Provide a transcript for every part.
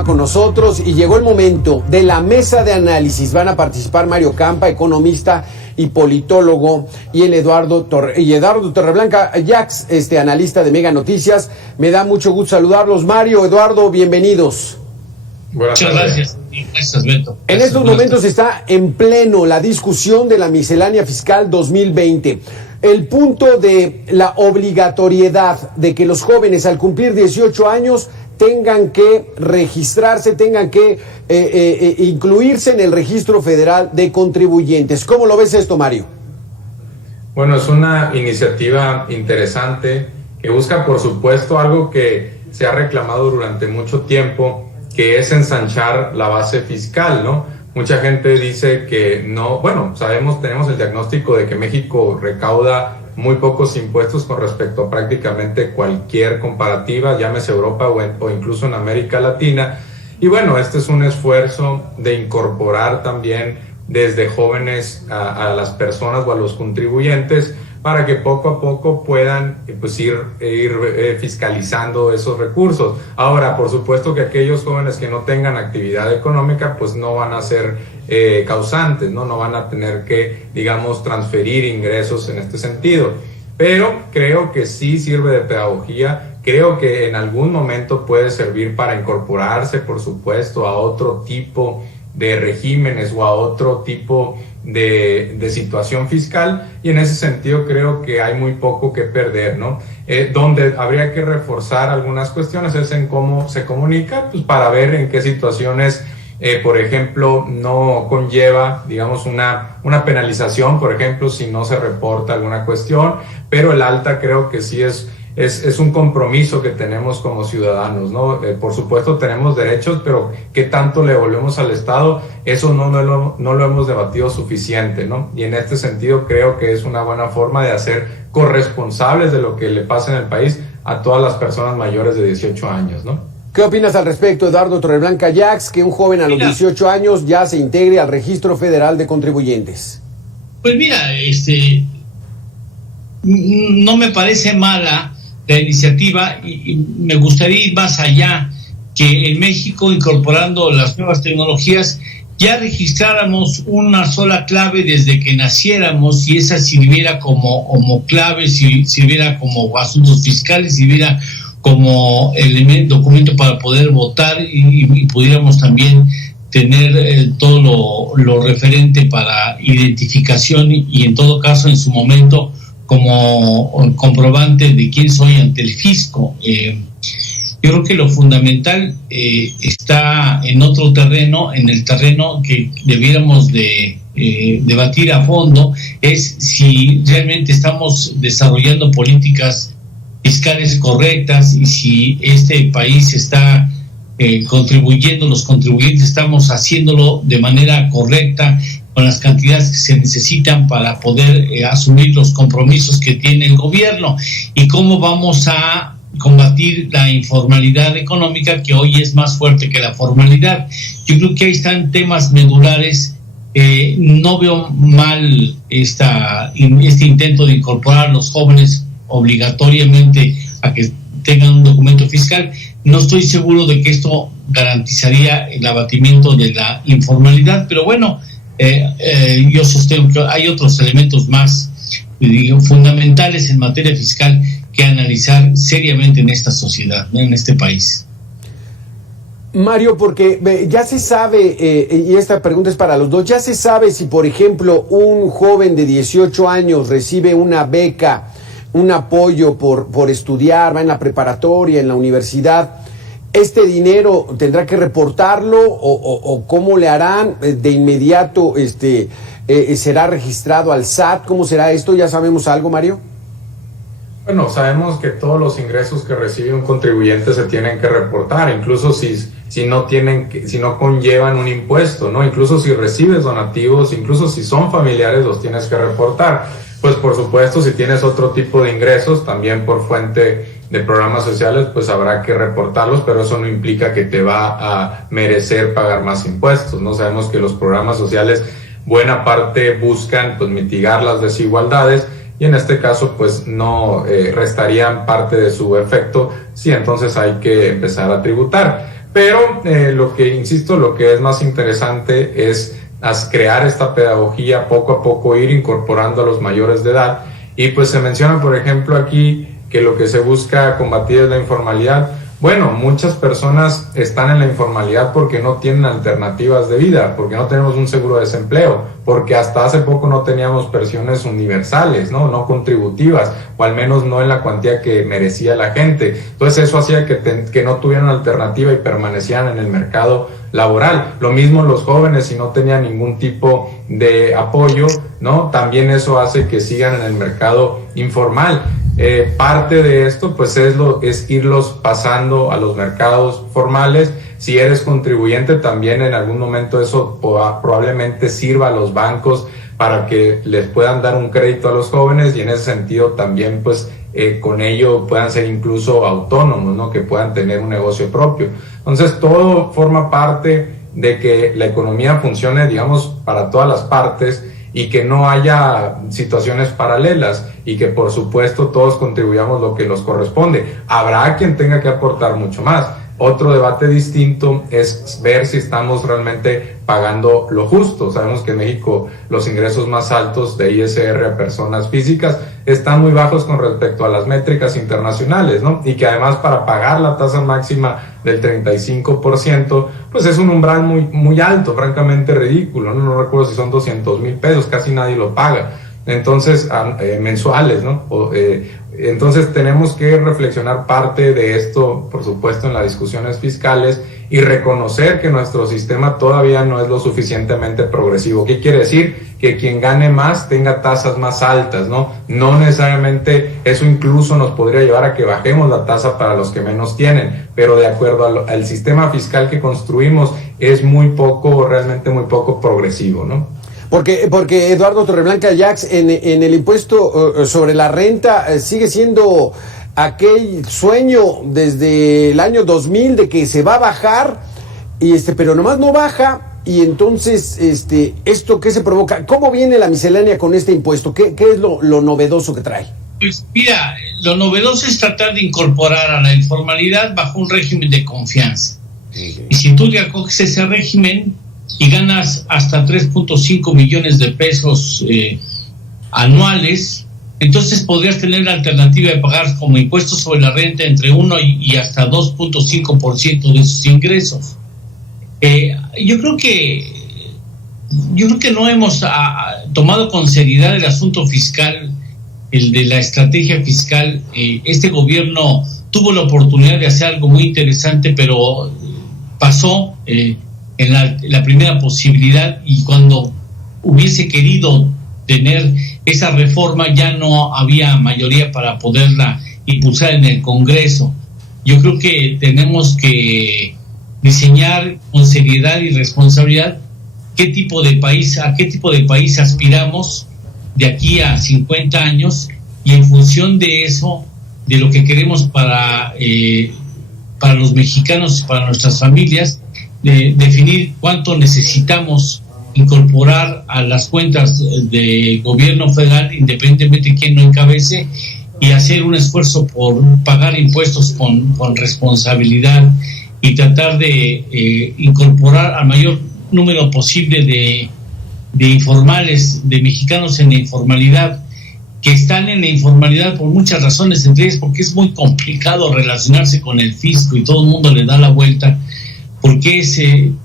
continúa con nosotros y llegó el momento de la mesa de análisis. Van a participar Mario Campa, economista y politólogo, y Eduardo Torreblanca Jax, analista de Mega Noticias. Me da mucho gusto saludarlos. Mario, Eduardo, bienvenidos. Muchas gracias. Gracias, Beto. En estos momentos está en pleno la discusión de la miscelánea fiscal 2020. El punto de la obligatoriedad de que los jóvenes al cumplir 18 años tengan que registrarse, tengan que incluirse en el registro federal de contribuyentes. ¿Cómo lo ves esto, Mario? Bueno, es una iniciativa interesante que busca, por supuesto, algo que se ha reclamado durante mucho tiempo, que es ensanchar la base fiscal, ¿no? Mucha gente dice que no, bueno, tenemos el diagnóstico de que México recauda muy pocos impuestos con respecto a prácticamente cualquier comparativa, llámese Europa o incluso en América Latina. Y bueno, este es un esfuerzo de incorporar también desde jóvenes a las personas o a los contribuyentes para que poco a poco puedan ir fiscalizando esos recursos. Ahora, por supuesto que aquellos jóvenes que no tengan actividad económica, pues no van a ser causantes, no van a tener que, digamos, transferir ingresos en este sentido. Pero creo que sí sirve de pedagogía, creo que en algún momento puede servir para incorporarse, por supuesto, a otro tipo de regímenes o a otro tipo de situación fiscal, y en ese sentido creo que hay muy poco que perder, ¿no? Donde habría que reforzar algunas cuestiones es en cómo se comunica, pues para ver en qué situaciones, por ejemplo, no conlleva, digamos, una penalización, por ejemplo, si no se reporta alguna cuestión, pero el alta creo que sí es un compromiso que tenemos como ciudadanos, ¿no? Por supuesto tenemos derechos, pero ¿qué tanto le devolvemos al Estado? Eso no lo hemos debatido suficiente, ¿no? Y en este sentido creo que es una buena forma de hacer corresponsables de lo que le pasa en el país a todas las personas mayores de 18 años, ¿no? ¿Qué opinas al respecto, Eduardo Torreblanca Jax, que un joven a los 18 años ya se integre al Registro Federal de Contribuyentes? Pues mira, no me parece mala la iniciativa, y me gustaría ir más allá, que en México, incorporando las nuevas tecnologías, ya registráramos una sola clave desde que naciéramos, y esa sirviera como clave, sirviera como asuntos fiscales, sirviera como documento para poder votar, y pudiéramos también tener todo lo referente para identificación y en todo caso en su momento como comprobante de quién soy ante el fisco. Yo creo que lo fundamental está en otro terreno, en el terreno que debiéramos de debatir a fondo, es si realmente estamos desarrollando políticas fiscales correctas y si este país está contribuyendo, los contribuyentes estamos haciéndolo de manera correcta, con las cantidades que se necesitan para poder asumir los compromisos que tiene el gobierno, y cómo vamos a combatir la informalidad económica, que hoy es más fuerte que la formalidad. Yo creo que ahí están temas medulares. No veo mal este intento de incorporar a los jóvenes obligatoriamente a que tengan un documento fiscal. No estoy seguro de que esto garantizaría el abatimiento de la informalidad, pero bueno, yo sostengo que hay otros elementos más fundamentales en materia fiscal que analizar seriamente en esta sociedad, en este país. Mario, porque ya se sabe, y esta pregunta es para los dos, ya se sabe si, por ejemplo, un joven de 18 años recibe una beca, un apoyo por estudiar, va en la preparatoria, en la universidad, ¿este dinero tendrá que reportarlo o cómo le harán? De inmediato será registrado al SAT. ¿Cómo será esto? ¿Ya sabemos algo, Mario? Bueno, sabemos que todos los ingresos que recibe un contribuyente se tienen que reportar, incluso si no conllevan un impuesto, ¿no? Incluso si recibes donativos, incluso si son familiares, los tienes que reportar. Pues por supuesto, si tienes otro tipo de ingresos, también por fuente de programas sociales, pues habrá que reportarlos, pero eso no implica que te va a merecer pagar más impuestos, ¿no? Sabemos que los programas sociales, buena parte buscan pues mitigar las desigualdades, y en este caso pues no restarían parte de su efecto, sí, entonces hay que empezar a tributar. Pero lo que es más interesante es crear esta pedagogía, poco a poco ir incorporando a los mayores de edad. Y pues se menciona, por ejemplo, aquí que lo que se busca combatir es la informalidad. Bueno, muchas personas están en la informalidad porque no tienen alternativas de vida, porque no tenemos un seguro de desempleo, porque hasta hace poco no teníamos pensiones universales, no contributivas, o al menos no en la cuantía que merecía la gente. Entonces eso hacía que no tuvieran alternativa y permanecieran en el mercado laboral. Lo mismo los jóvenes, si no tenían ningún tipo de apoyo, ¿no? También eso hace que sigan en el mercado informal. Parte de esto pues es irlos pasando a los mercados formales. Si eres contribuyente, también en algún momento eso probablemente sirva a los bancos para que les puedan dar un crédito a los jóvenes, y en ese sentido también pues con ello puedan ser incluso autónomos, ¿no? Que puedan tener un negocio propio. Entonces todo forma parte de que la economía funcione, digamos, para todas las partes, y que no haya situaciones paralelas, y que por supuesto todos contribuyamos lo que nos corresponde. Habrá quien tenga que aportar mucho más. Otro debate distinto es ver si estamos realmente pagando lo justo. Sabemos que en México los ingresos más altos de ISR a personas físicas están muy bajos con respecto a las métricas internacionales, ¿no? Y que además para pagar la tasa máxima del 35%, pues es un umbral muy, muy alto, francamente ridículo, ¿no? No recuerdo si son 200,000 pesos, casi nadie lo paga. Entonces, mensuales, ¿no? Entonces tenemos que reflexionar parte de esto, por supuesto, en las discusiones fiscales, y reconocer que nuestro sistema todavía no es lo suficientemente progresivo. ¿Qué quiere decir? Que quien gane más tenga tasas más altas, ¿no? No necesariamente eso incluso nos podría llevar a que bajemos la tasa para los que menos tienen, pero de acuerdo al sistema fiscal que construimos es realmente muy poco progresivo, ¿no? Porque Eduardo Torreblanca Jax, en el impuesto sobre la renta sigue siendo aquel sueño desde el año 2000 de que se va a bajar, pero nomás no baja, y entonces ¿esto qué se provoca? ¿Cómo viene la miscelánea con este impuesto? ¿Qué es lo novedoso que trae? Pues mira, lo novedoso es tratar de incorporar a la informalidad bajo un régimen de confianza. Y si tú te acoges ese régimen y ganas hasta 3.5 millones de pesos anuales, entonces podrías tener la alternativa de pagar como impuestos sobre la renta entre 1 y hasta 2.5% de sus ingresos. Yo creo que no hemos tomado con seriedad el asunto fiscal, el de la estrategia fiscal. Este gobierno tuvo la oportunidad de hacer algo muy interesante, pero pasó en la primera posibilidad, y cuando hubiese querido tener esa reforma ya no había mayoría para poderla impulsar en el Congreso. Yo creo que tenemos que diseñar con seriedad y responsabilidad a qué tipo de país aspiramos de aquí a 50 años, y en función de eso, de lo que queremos para los mexicanos y para nuestras familias, definir cuánto necesitamos incorporar a las cuentas del gobierno federal, independientemente de quién lo encabece, y hacer un esfuerzo por pagar impuestos con responsabilidad, y tratar de incorporar al mayor número posible de informales, de mexicanos en la informalidad, que están en la informalidad por muchas razones, entre ellas porque es muy complicado relacionarse con el fisco y todo el mundo le da la vuelta, porque es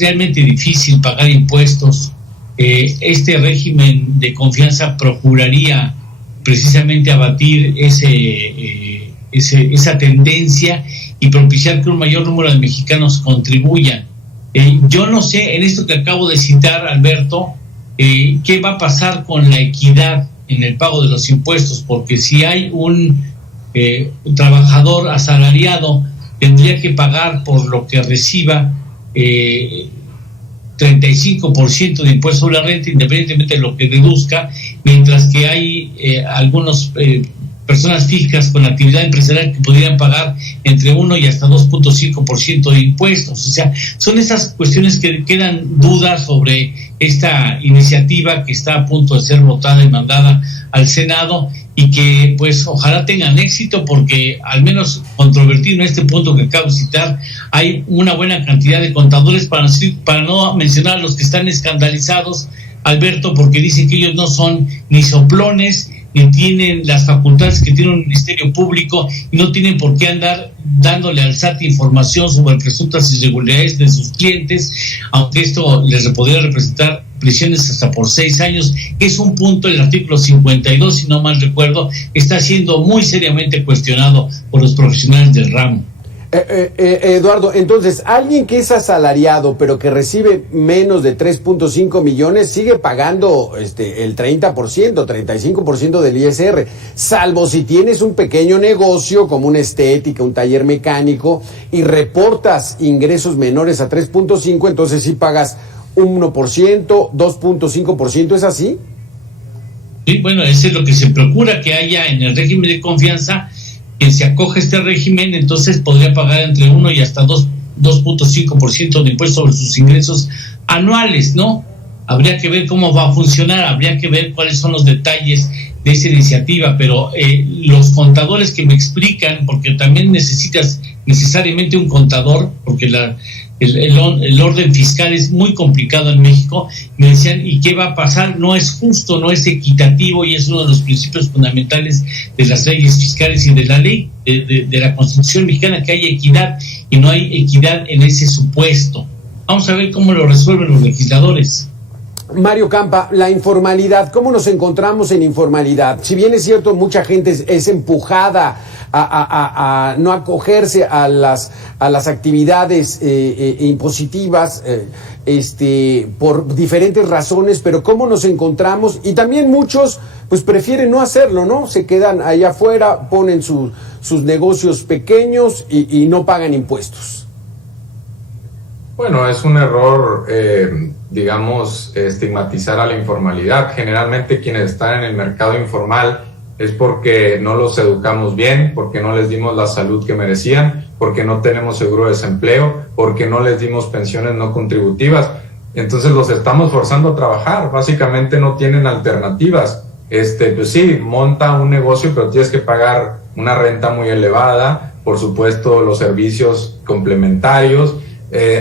realmente difícil pagar impuestos. Este régimen de confianza procuraría precisamente abatir esa tendencia y propiciar que un mayor número de mexicanos contribuyan. Yo no sé, en esto que acabo de citar, Alberto, qué va a pasar con la equidad en el pago de los impuestos, porque si hay un trabajador asalariado, tendría que pagar por lo que reciba 35% de impuesto sobre la renta, independientemente de lo que deduzca, mientras que hay algunas personas fijas con actividad empresarial que podrían pagar entre 1 y hasta 2.5% de impuestos. O sea, son esas cuestiones que quedan dudas sobre esta iniciativa que está a punto de ser votada y mandada al Senado, y que pues ojalá tengan éxito, porque al menos controvertido en este punto que acabo de citar, hay una buena cantidad de contadores, para no mencionar a los que están escandalizados, Alberto, porque dicen que ellos no son ni soplones, ni tienen las facultades que tiene un ministerio público, y no tienen por qué andar dándole al SAT información sobre presuntas irregularidades de sus clientes, aunque esto les podría representar prisiones hasta por 6 años, que es un punto del artículo 52, si no mal recuerdo, está siendo muy seriamente cuestionado por los profesionales del ramo. Eduardo, entonces, alguien que es asalariado pero que recibe menos de 3.5 millones sigue pagando el 30%, 35% del ISR, salvo si tienes un pequeño negocio como una estética, un taller mecánico y reportas ingresos menores a 3.5, entonces sí pagas 1%, 2.5%, ¿es así? Sí, bueno, eso es lo que se procura que haya en el régimen de confianza. Quien se acoge a este régimen, entonces podría pagar entre 1 y hasta 2.5% de impuesto sobre sus ingresos anuales, ¿no? Habría que ver cómo va a funcionar, habría que ver cuáles son los detalles de esa iniciativa, pero los contadores que me explican, porque también necesitas necesariamente un contador, porque el orden fiscal es muy complicado en México, me decían, ¿y qué va a pasar? No es justo, no es equitativo, y es uno de los principios fundamentales de las leyes fiscales y de la ley, de la Constitución mexicana, que haya equidad, y no hay equidad en ese supuesto. Vamos a ver cómo lo resuelven los legisladores. Mario Campa, la informalidad, ¿cómo nos encontramos en informalidad? Si bien es cierto, mucha gente es empujada a no acogerse a las actividades impositivas por diferentes razones, pero ¿cómo nos encontramos? Y también muchos pues prefieren no hacerlo, ¿no? Se quedan allá afuera, ponen sus negocios pequeños y no pagan impuestos. Bueno, es un error, estigmatizar a la informalidad. Generalmente quienes están en el mercado informal es porque no los educamos bien, porque no les dimos la salud que merecían, porque no tenemos seguro de desempleo, porque no les dimos pensiones no contributivas. Entonces los estamos forzando a trabajar, básicamente no tienen alternativas. Pues sí, monta un negocio, pero tienes que pagar una renta muy elevada, por supuesto los servicios complementarios,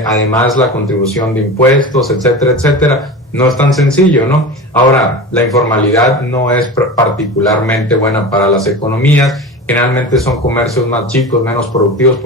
además la contribución de impuestos, etcétera, etcétera. No es tan sencillo, ¿no? Ahora, la informalidad no es particularmente buena para las economías. Generalmente son comercios más chicos, menos productivos,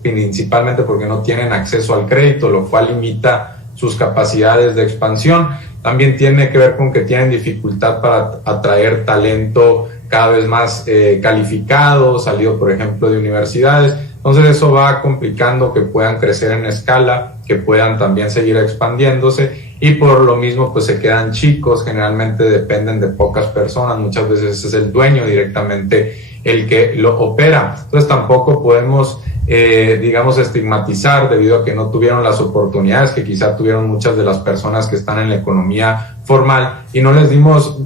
principalmente porque no tienen acceso al crédito, lo cual limita sus capacidades de expansión. También tiene que ver con que tienen dificultad para atraer talento cada vez más calificado, salido, por ejemplo, de universidades. Entonces eso va complicando que puedan crecer en escala, que puedan también seguir expandiéndose, y por lo mismo pues se quedan chicos, generalmente dependen de pocas personas, muchas veces es el dueño directamente el que lo opera. Entonces tampoco podemos estigmatizar debido a que no tuvieron las oportunidades que quizá tuvieron muchas de las personas que están en la economía formal, y no les dimos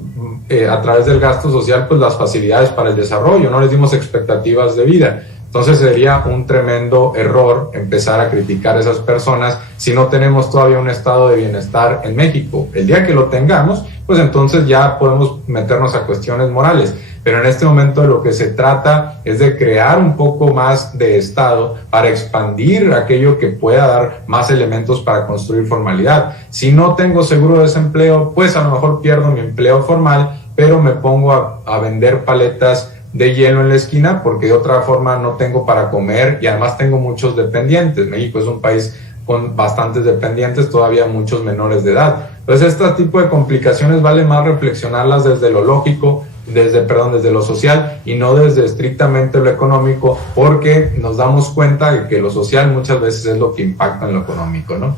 a través del gasto social pues las facilidades para el desarrollo, no les dimos expectativas de vida. Entonces sería un tremendo error empezar a criticar a esas personas si no tenemos todavía un estado de bienestar en México. El día que lo tengamos, pues entonces ya podemos meternos a cuestiones morales. Pero en este momento de lo que se trata es de crear un poco más de Estado para expandir aquello que pueda dar más elementos para construir formalidad. Si no tengo seguro de desempleo, pues a lo mejor pierdo mi empleo formal, pero me pongo a vender paletas de hielo en la esquina porque de otra forma no tengo para comer, y además tengo muchos dependientes. México es un país con bastantes dependientes, todavía muchos menores de edad. Entonces este tipo de complicaciones vale más reflexionarlas desde lo lógico, desde lo social, y no desde estrictamente lo económico, porque nos damos cuenta de que lo social muchas veces es lo que impacta en lo económico, ¿no?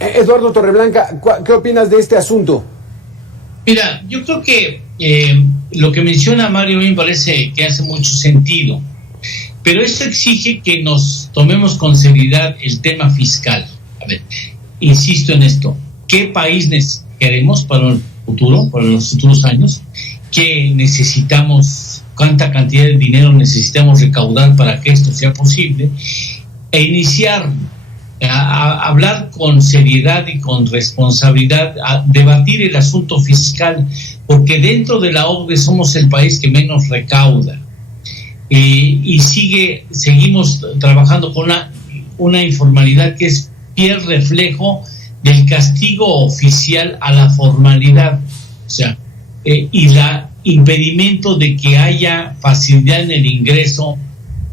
Eduardo Torreblanca, ¿qué opinas de este asunto? Mira, yo creo que lo que menciona Mario me parece que hace mucho sentido, pero esto exige que nos tomemos con seriedad el tema fiscal. A ver, insisto en esto, ¿qué país queremos para el futuro, para los futuros años? ¿Qué necesitamos? ¿Cuánta cantidad de dinero necesitamos recaudar para que esto sea posible? E iniciar a hablar con seriedad y con responsabilidad, a debatir el asunto fiscal porque dentro de la OCDE somos el país que menos recauda. Y seguimos trabajando con una informalidad que es fiel reflejo del castigo oficial a la formalidad, o sea, y la impedimento de que haya facilidad en el ingreso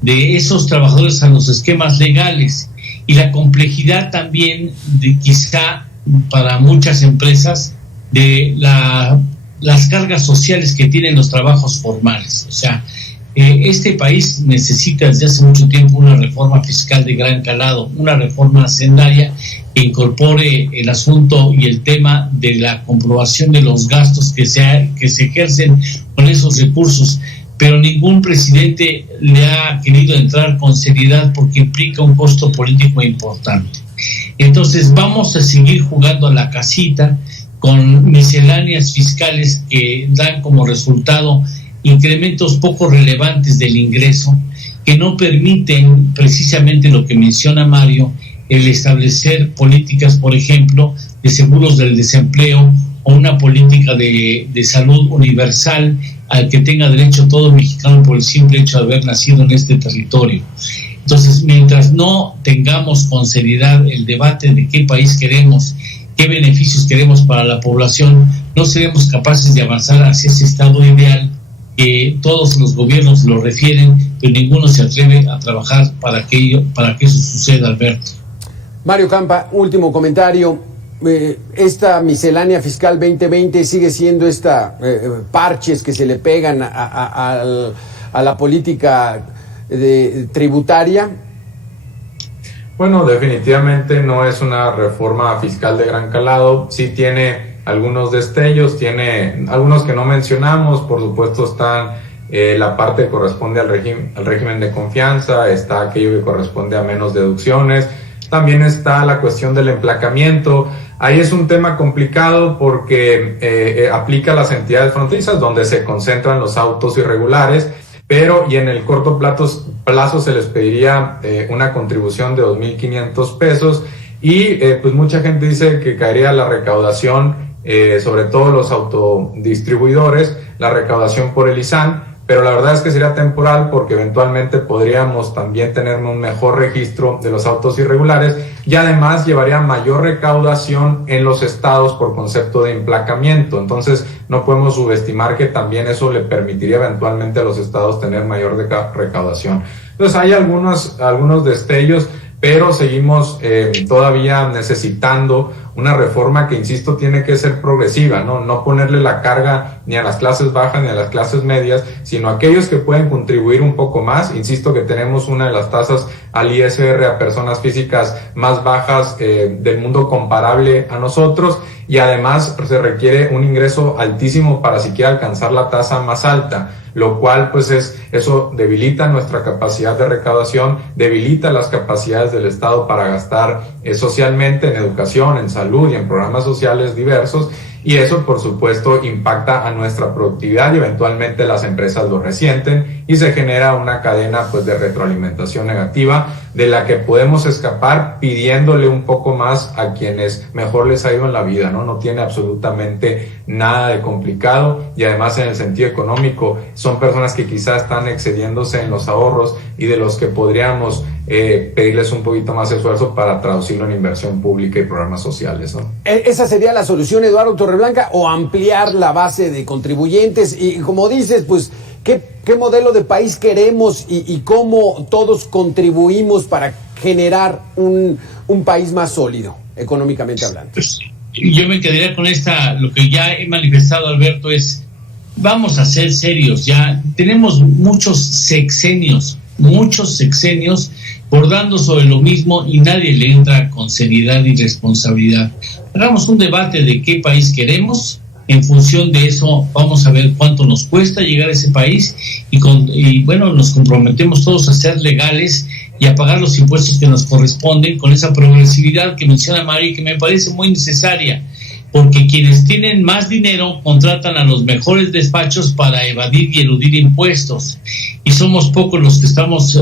de esos trabajadores a los esquemas legales, y la complejidad también de quizá para muchas empresas de las cargas sociales que tienen los trabajos formales. O sea, este país necesita desde hace mucho tiempo una reforma fiscal de gran calado, una reforma hacendaria que incorpore el asunto y el tema de la comprobación de los gastos que se ejercen con esos recursos, pero ningún presidente le ha querido entrar con seriedad porque implica un costo político importante. Entonces vamos a seguir jugando a la casita con misceláneas fiscales que dan como resultado incrementos poco relevantes del ingreso, que no permiten precisamente lo que menciona Mario, el establecer políticas, por ejemplo, de seguros del desempleo o una política de salud universal al que tenga derecho todo mexicano por el simple hecho de haber nacido en este territorio. Entonces, mientras no tengamos con seriedad el debate de qué país queremos, qué beneficios queremos para la población, no seremos capaces de avanzar hacia ese estado ideal que todos los gobiernos lo refieren, pero ninguno se atreve a trabajar para que eso suceda, Alberto. Mario Campa, último comentario. Esta miscelánea fiscal 2020 sigue siendo parches que se le pegan a la política tributaria. Bueno, definitivamente no es una reforma fiscal de gran calado. Sí tiene algunos destellos, tiene algunos que no mencionamos. Por supuesto están la parte que corresponde al régimen de confianza, está aquello que corresponde a menos deducciones. También está la cuestión del emplacamiento. Ahí es un tema complicado porque aplica a las entidades fronterizas donde se concentran los autos irregulares, pero y en el corto plazo se les pediría una contribución de 2,500 pesos y pues mucha gente dice que caería la recaudación, sobre todo los autodistribuidores, la recaudación por el ISAN, pero la verdad es que sería temporal porque eventualmente podríamos también tener un mejor registro de los autos irregulares y además llevaría mayor recaudación en los estados por concepto de emplacamiento. Entonces no podemos subestimar que también eso le permitiría eventualmente a los estados tener mayor recaudación. Entonces hay algunos destellos, pero seguimos todavía necesitando una reforma que, insisto, tiene que ser progresiva, no ponerle la carga ni a las clases bajas ni a las clases medias, sino a aquellos que pueden contribuir un poco más. Insisto que tenemos una de las tasas al ISR a personas físicas más bajas del mundo comparable a nosotros, y además se requiere un ingreso altísimo para siquiera alcanzar la tasa más alta, lo cual pues eso debilita nuestra capacidad de recaudación, debilita las capacidades del Estado para gastar socialmente en educación, en salud y en programas sociales diversos, y eso por supuesto impacta a nuestra productividad y eventualmente las empresas lo resienten y se genera una cadena pues de retroalimentación negativa de la que podemos escapar pidiéndole un poco más a quienes mejor les ha ido en la vida, no tiene absolutamente nada de complicado, y además en el sentido económico son personas que quizás están excediéndose en los ahorros y de los que podríamos pedirles un poquito más de esfuerzo para traducirlo en inversión pública y programas sociales, ¿no? ¿Esa sería la solución, Eduardo Torreblanca, o ampliar la base de contribuyentes? Y como dices, pues, ¿qué modelo de país queremos y cómo todos contribuimos para generar un país más sólido, económicamente hablando? Pues, yo me quedaría con lo que ya he manifestado, Alberto, es vamos a ser serios. Ya tenemos muchos sexenios bordando sobre lo mismo y nadie le entra con seriedad y responsabilidad. Hagamos un debate de qué país queremos. En función de eso vamos a ver cuánto nos cuesta llegar a ese país y bueno, nos comprometemos todos a ser legales y a pagar los impuestos que nos corresponden con esa progresividad que menciona Mario y que me parece muy necesaria. porque quienes tienen más dinero contratan a los mejores despachos para evadir y eludir impuestos, y somos pocos los que estamos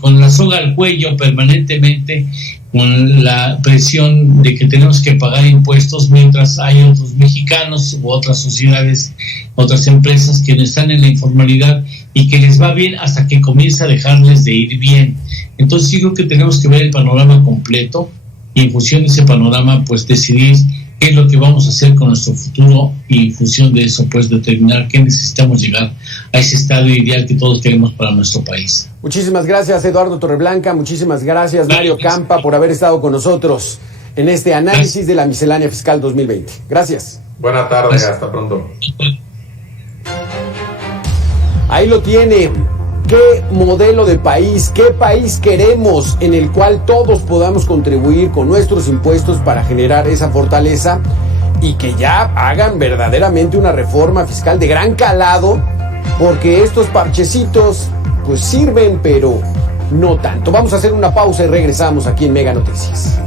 con la soga al cuello permanentemente, con la presión de que tenemos que pagar impuestos, mientras hay otros mexicanos u otras sociedades, otras empresas que no están en la informalidad y que les va bien hasta que comienza a dejarles de ir bien. Entonces yo creo que tenemos que ver el panorama completo y en función de ese panorama pues decidir qué es lo que vamos a hacer con nuestro futuro, y en función de eso pues determinar qué necesitamos llegar a ese estado ideal que todos queremos para nuestro país. Muchísimas gracias, Eduardo Torreblanca, muchísimas gracias, Mario Campa, por haber estado con nosotros en este análisis de la miscelánea fiscal 2020. Gracias. Buena tarde, hasta pronto. Ahí lo tiene. ¿Qué modelo de país, qué país queremos en el cual todos podamos contribuir con nuestros impuestos para generar esa fortaleza y que ya hagan verdaderamente una reforma fiscal de gran calado? Porque estos parchecitos pues sirven, pero no tanto. Vamos a hacer una pausa y regresamos aquí en Mega Noticias.